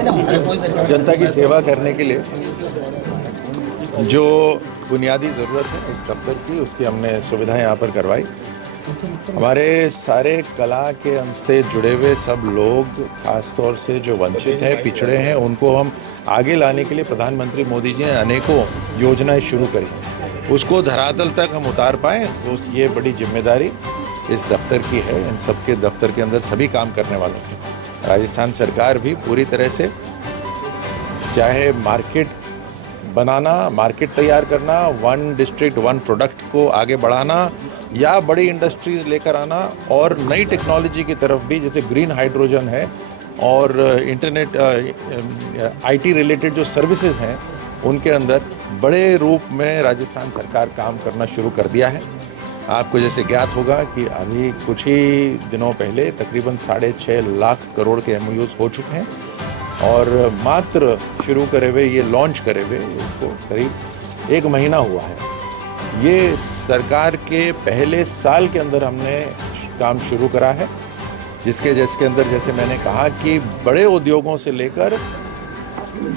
जनता की सेवा करने के लिए जो बुनियादी ज़रूरत है इस दफ्तर की, उसकी हमने सुविधाएं यहाँ पर करवाई। हमारे सारे कला के अंश से जुड़े हुए सब लोग, खास तौर से जो वंचित हैं, पिछड़े हैं, उनको हम आगे लाने के लिए प्रधानमंत्री मोदी जी ने अनेकों योजनाएं शुरू करी। उसको धरातल तक हम उतार पाएँ, तो ये बड़ी जिम्मेदारी इस दफ्तर की है। इन सबके दफ्तर के अंदर सभी काम करने वालों की राजस्थान सरकार भी पूरी तरह से, चाहे मार्केट बनाना, मार्केट तैयार करना, वन डिस्ट्रिक्ट वन प्रोडक्ट को आगे बढ़ाना, या बड़ी इंडस्ट्रीज लेकर आना, और नई टेक्नोलॉजी की तरफ भी, जैसे ग्रीन हाइड्रोजन है और इंटरनेट आईटी रिलेटेड जो सर्विसेज हैं, उनके अंदर बड़े रूप में राजस्थान सरकार काम करना शुरू कर दिया है। आपको जैसे ज्ञात होगा कि अभी कुछ ही दिनों पहले तकरीबन 6.5 लाख करोड़ के MOUs हो चुके हैं, और मात्र शुरू करे हुए, ये लॉन्च करे हुए उसको करीब 1 महीना हुआ है। ये सरकार के पहले साल के अंदर हमने काम शुरू करा है, जिसके अंदर, जैसे मैंने कहा, कि बड़े उद्योगों से लेकर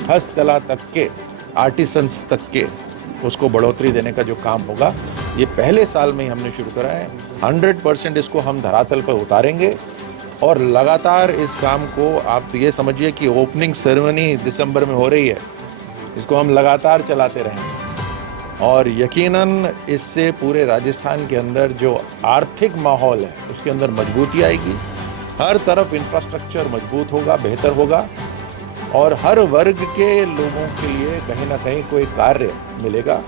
हस्तकला तक के, आर्टिसंस तक के, उसको बढ़ोतरी देने का जो काम होगा, ये पहले साल में ही हमने शुरू करा है। 100% इसको हम धरातल पर उतारेंगे, और लगातार इस काम को, आप तो ये समझिए कि ओपनिंग सेरेमनी दिसंबर में हो रही है, इसको हम लगातार चलाते रहेंगे, और यकीनन इससे पूरे राजस्थान के अंदर जो आर्थिक माहौल है उसके अंदर मजबूती आएगी। हर तरफ इंफ्रास्ट्रक्चर मजबूत होगा, बेहतर होगा, और हर वर्ग के लोगों के लिए कहीं ना कहीं कोई कार्य मिलेगा।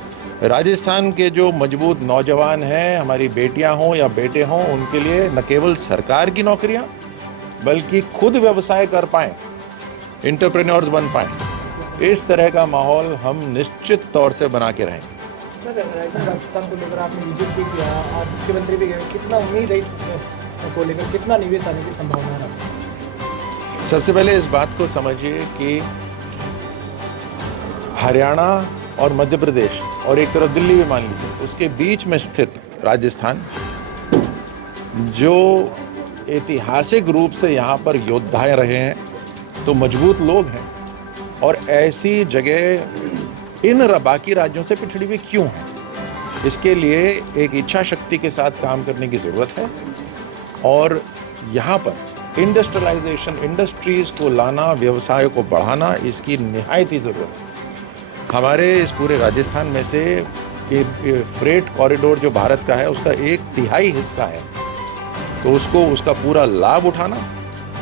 राजस्थान के जो मजबूत नौजवान हैं, हमारी बेटियां हों या बेटे हों, उनके लिए न केवल सरकार की नौकरियां, बल्कि खुद व्यवसाय कर पाएं, एंटरप्रेन्योर्स बन पाएं, इस तरह का माहौल हम निश्चित तौर से बना के रहेंगे। सर, राजस्थान को लेकर आपने विजिट भी किया, आज मुख्यमंत्री भी गए, कितना उम्मीद है इस को लेकर, कितना निवेश आने की संभावना है? सबसे पहले इस बात को समझिए कि हरियाणा और मध्य प्रदेश, और एक तरफ दिल्ली भी मान लीजिए, उसके बीच में स्थित राजस्थान, जो ऐतिहासिक रूप से यहाँ पर योद्धाएं रहे हैं, तो मजबूत लोग हैं, और ऐसी जगह इन बाकी राज्यों से पिछड़ी हुई क्यों है? इसके लिए एक इच्छा शक्ति के साथ काम करने की ज़रूरत है, और यहाँ पर इंडस्ट्रियलाइजेशन, इंडस्ट्रीज को लाना, व्यवसाय को बढ़ाना, इसकी निहायत ही ज़रूरत है। हमारे इस पूरे राजस्थान में से फ्रेट कॉरिडोर जो भारत का है, उसका 1/3 हिस्सा है, तो उसका पूरा लाभ उठाना,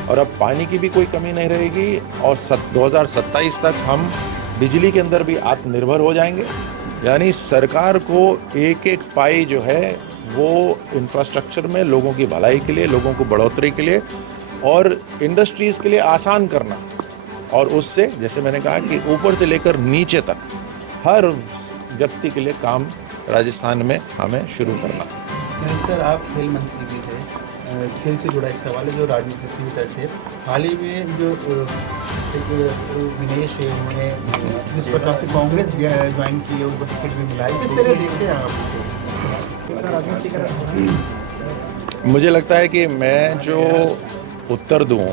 और अब पानी की भी कोई कमी नहीं रहेगी, और 2027 तक हम बिजली के अंदर भी आत्मनिर्भर हो जाएंगे। यानी सरकार को एक एक पाई जो है वो इंफ्रास्ट्रक्चर में, लोगों की भलाई के लिए, लोगों को बढ़ोतरी के लिए और इंडस्ट्रीज़ के लिए आसान करना, और उससे, जैसे मैंने कहा, कि ऊपर से लेकर नीचे तक हर व्यक्ति के लिए काम राजस्थान में हमें शुरू करना। सर, आप खेल मंत्री भी थे, खेल से जुड़ा एक सवाल है जो राजनीति से भी टच है। हाल ही में जो एक विनेश है, उन्होंने जिस प्रकार से कांग्रेस ज्वाइन की है, उनको टिकट भी मिला है, किस तरह देखते हैं आप? मुझे लगता है कि मैं जो उत्तर दूं,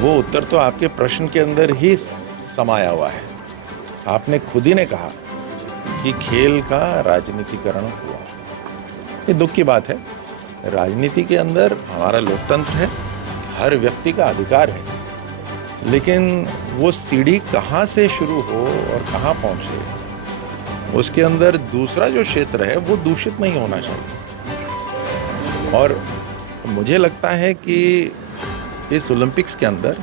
वो उत्तर तो आपके प्रश्न के अंदर ही समाया हुआ है। आपने खुद ही ने कहा कि खेल का राजनीतिकरण हुआ। ये दुख की बात है। राजनीति के अंदर हमारा लोकतंत्र है, हर व्यक्ति का अधिकार है, लेकिन वो सीढ़ी कहाँ से शुरू हो और कहाँ पहुँचे, उसके अंदर दूसरा जो क्षेत्र है वो दूषित नहीं होना चाहिए। और मुझे लगता है कि इस ओलंपिक्स के अंदर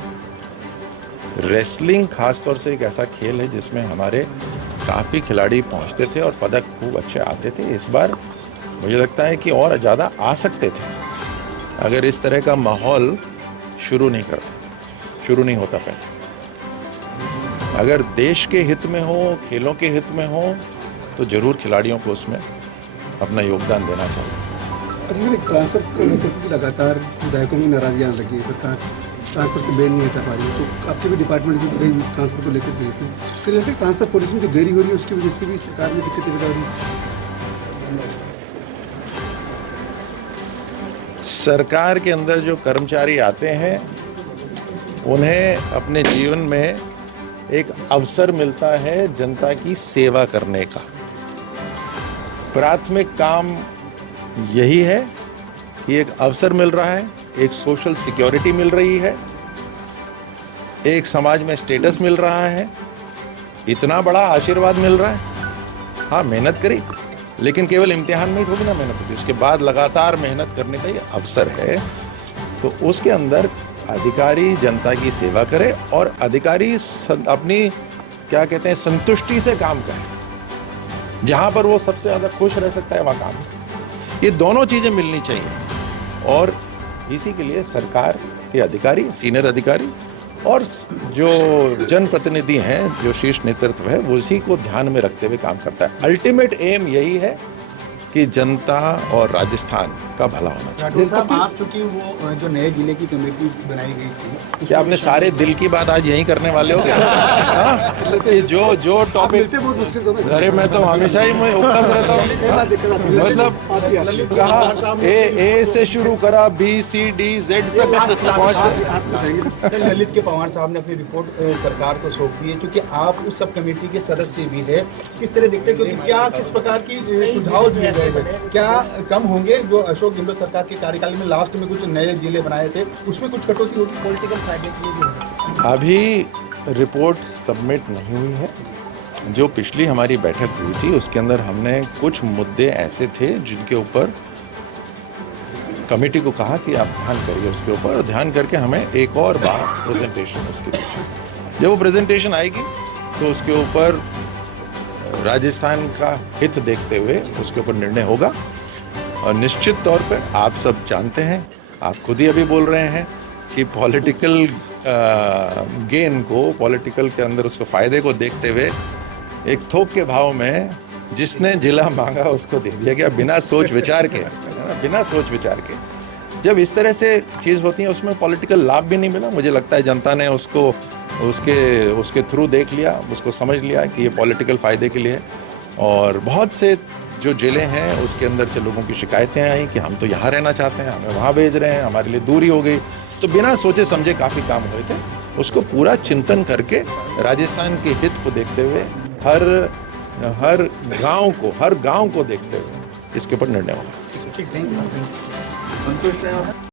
रेसलिंग खासतौर से एक ऐसा खेल है जिसमें हमारे काफ़ी खिलाड़ी पहुंचते थे और पदक खूब अच्छे आते थे। इस बार मुझे लगता है कि और ज़्यादा आ सकते थे, अगर इस तरह का माहौल शुरू नहीं होता पहले। अगर देश के हित में हो, खेलों के हित में हो, तो ज़रूर खिलाड़ियों को उसमें अपना योगदान देना चाहिए। ट्रांसफर को लेकर लगातार विधायकों में नाराजगी आने लगी है, सरकार ट्रांसफर से बैन नहीं हटा पा रही है, तो आपके भी डिपार्टमेंट की ट्रांसफर को लेकर गई थी, तो जैसे ट्रांसफर पॉलिसी में जो देरी हो रही है उसकी वजह से भी सरकार में दिक्कतें पैदा हो रही है। सरकार के अंदर जो कर्मचारी आते हैं उन्हें अपने जीवन में एक अवसर मिलता है जनता की सेवा करने का। प्राथमिक काम यही है कि एक अवसर मिल रहा है, एक सोशल सिक्योरिटी मिल रही है, एक समाज में स्टेटस मिल रहा है, इतना बड़ा आशीर्वाद मिल रहा है। हाँ, मेहनत करी, लेकिन केवल इम्तिहान में ही थोड़ी ना मेहनत होती, उसके बाद लगातार मेहनत करने का ये अवसर है। तो उसके अंदर अधिकारी जनता की सेवा करे और अधिकारी अपनी क्या कहते हैं संतुष्टि से काम करे। जहाँ पर वो सबसे ज़्यादा खुश रह सकता है वहाँ काम करे। ये दोनों चीज़ें मिलनी चाहिए और इसी के लिए सरकार के अधिकारी, सीनियर अधिकारी और जो जनप्रतिनिधि हैं, जो शीर्ष नेतृत्व है, वो उसी को ध्यान में रखते हुए काम करता है। अल्टीमेट एम यही है कि जनता और राजस्थान का भला होना चाहिए। साहब, आप चूंकि वो जो नए जिले की कमेटी बनाई गई थी, क्या आपने सारे दिल की बात आज यहीं करने वाले हो क्या? हाँ? कि जो टॉपिक, अरे मैं तो हमेशा ही मैं उपलब्ध रहता हूँ। मतलब कहा ए से शुरू करा, बी सी डी जेड तक पहुँच। ललित के पवार साहब ने अपनी रिपोर्ट सरकार को सौंप दी है, क्योंकि आप उस सब कमेटी के सदस्य भी है। किस तरह देखते हैं, क्योंकि क्या किस प्रकार की सुझाव दिए गए हैं, क्या कम होंगे जो अशोक गहलोत सरकार के कार्यकाल में लास्ट में कुछ नए जिले बनाए थे, उसमें कुछ कटौती होगी? पॉलिटिकल फायदे के लिए भी होगा। अभी रिपोर्ट सबमिट नहीं हुई है। जो पिछली हमारी बैठक हुई थी उसके अंदर हमने कुछ मुद्दे ऐसे थे जिनके ऊपर कमेटी को कहा कि आप ध्यान करिए उसके ऊपर, और ध्यान करके हमें एक और बार प्रेजेंटेशन उसके पीछे, जब वो प्रेजेंटेशन आएगी तो उसके ऊपर राजस्थान का हित देखते हुए उसके ऊपर निर्णय होगा। और निश्चित तौर पर आप सब जानते हैं, आप खुद ही अभी बोल रहे हैं कि पॉलिटिकल गेन को, पॉलिटिकल के अंदर उसको फायदे को देखते हुए एक थोक के भाव में जिसने जिला मांगा उसको दे दिया गया, बिना सोच विचार के, बिना सोच विचार के। जब इस तरह से चीज़ होती है उसमें पॉलिटिकल लाभ भी नहीं मिला। मुझे लगता है जनता ने उसको उसके थ्रू देख लिया, उसको समझ लिया कि ये पॉलिटिकल फ़ायदे के लिए है। और बहुत से जो जिले हैं उसके अंदर से लोगों की शिकायतें आई कि हम तो यहाँ रहना चाहते हैं, हमें वहाँ भेज रहे हैं, हमारे लिए दूरी हो गई। तो बिना सोचे समझे काफ़ी काम हुए थे, उसको पूरा चिंतन करके राजस्थान के हित को देखते हुए हर गांव को देखते हुए इसके ऊपर निर्णय होगा। संतुष्ट हैं आप?